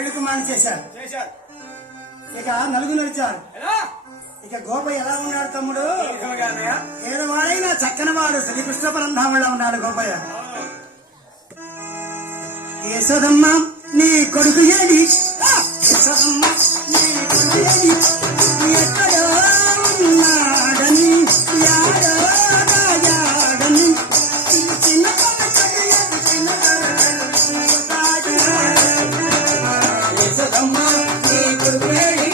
పెళ్లి కుమారుని చేశారు. ఇక నలుగురు వచ్చారు. ఇక గోపయ్య ఎలా ఉన్నాడు తమ్ముడు? ఏడవాడైనా చక్కని వాడు శ్రీకృష్ణ పరంధాములా ఉన్నాడు గోపయ్య. యశోదమ్మ నీ కొడుకు ఏడి? యశోదమ్మ నీ కొడుకు ఏడి? ఎక్కడో ఉన్నాడని యాడో రాజాడని చిన్న యశోదమ్మ నీ కొడుకు ఏడి?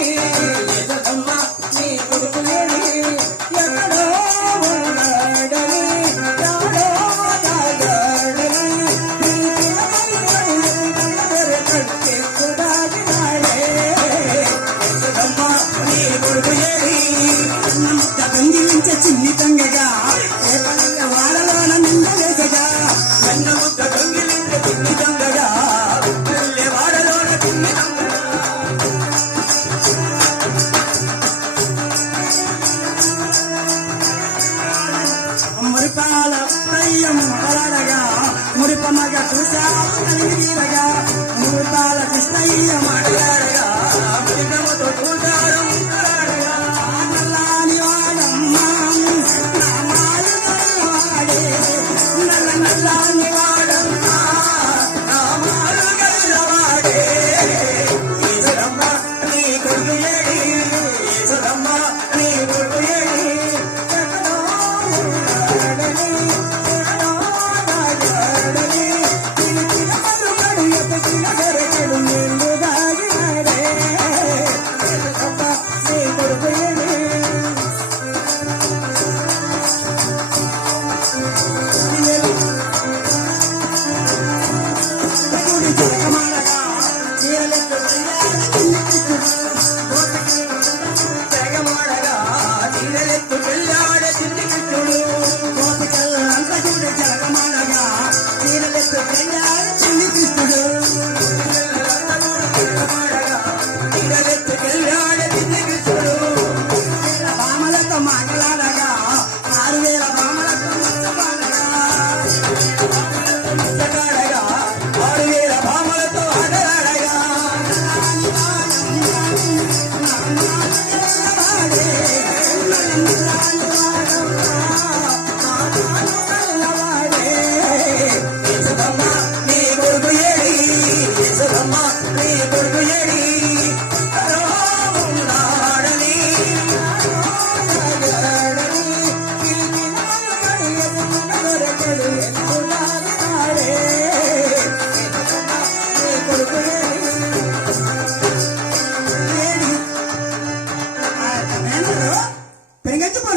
యశోదమ్మ నీ కొడుకు ఏడి? ఎక్కడో ఉన్నాడని యాడో రాజాడని చిన్ని తంగగా వాడలోన నిందలేసగా వెన్న ముద్ద దొంగిలించ చిన్ని తంగగా వాడలోన చిన్ని తంగగా మురిపాల దయ్యం పడగా మురిపమగ చూశావు కలిగిరగా మురిపాల కృష్ణయ్య మాట్లాడగా మురిపమతో చూశారు నల్లాని వాడమ్మ నామాలు గలవాడే నల్ల నల్లాని వాడమ్మ నామాలు గలవాడే ఈశ్వరమ్మ నీ కొడుకు ఏడి? ఈశ్వరమ్మ నీ కొడుకు ఏడి?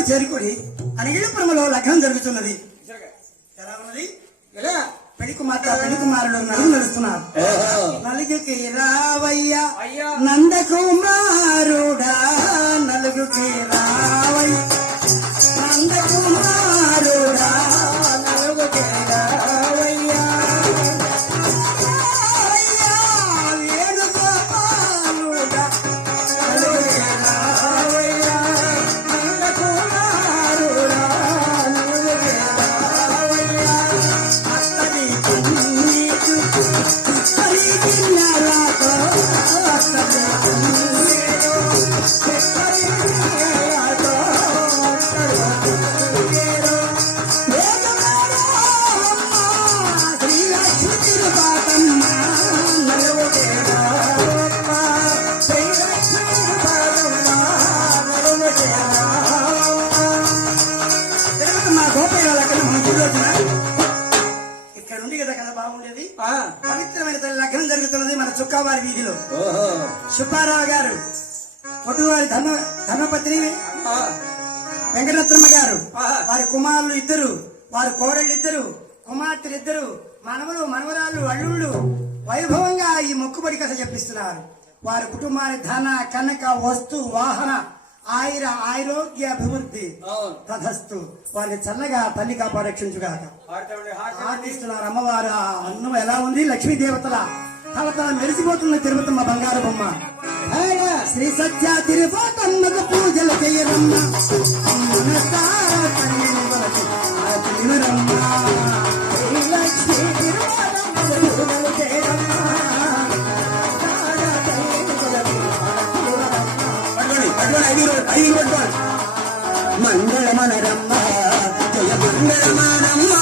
చేరుకొని అనిగిలిపురంలో లగ్నం జరుగుతున్నది. ఎలా ఉన్నది? పెళ్లి కుమార్తె పెళ్లి కుమారుడు నలుగు నడుస్తున్నారు. నలుగుకి రావయ్యా నందకుమారుడా, నలుగుకి రావయ్య నందకుమారుడా, నలుగుకి రావయ్యా వేణుగోపాలుడా, నలుగుకి రావయ్యా నందకుమారుడా, నలుగుకి రావయ్యా అత్తడి నీకు అత్తడి గిన్నెలతో అత్తడి నీకు అత్తడి గిన్నెలతో ఇక్కడ నుండి కదా కదా బాగుండేది. పవిత్రమైన తల్లి లగ్నం జరుగుతున్నది మన చుక్కావారి వీధిలో. సుబ్బారావు గారు పొట్టువారి ధర్మపత్ని వెంకటరత్నమ్మ గారు, వారి కుమారులు ఇద్దరు, వారి కోడళ్ళు ఇద్దరు, కుమార్తెలు ఇద్దరు, మనవలు మనవరాలు అల్లుళ్ళు వైభవంగా ఈ మొక్కుబడి కథ చెప్పిస్తున్నారు. వారి కుటుంబాన్ని ధన కనక వస్తు వాహన ఆరోగ్య అభివృద్ధి తథస్తు వారిని చల్లగా తల్లి కాపారక్షించుగాక ఆర్థిస్తున్నారు. అమ్మవారు అన్నం ఎలా ఉంది? లక్ష్మీ దేవతల తల మెరిసిపోతున్న తిరుపతమ్మ బంగారు బొమ్మ. శ్రీ సత్య తిరుపతమ్మకు పూజలు చేయరమ్మ, లక్ష్మీ తిరుపతమ్మకు పూజలు చేయరమ్మ. ఐదు పట్టుకోండి. మంగళమనరమ్మ జయ మంగళమానమ్మ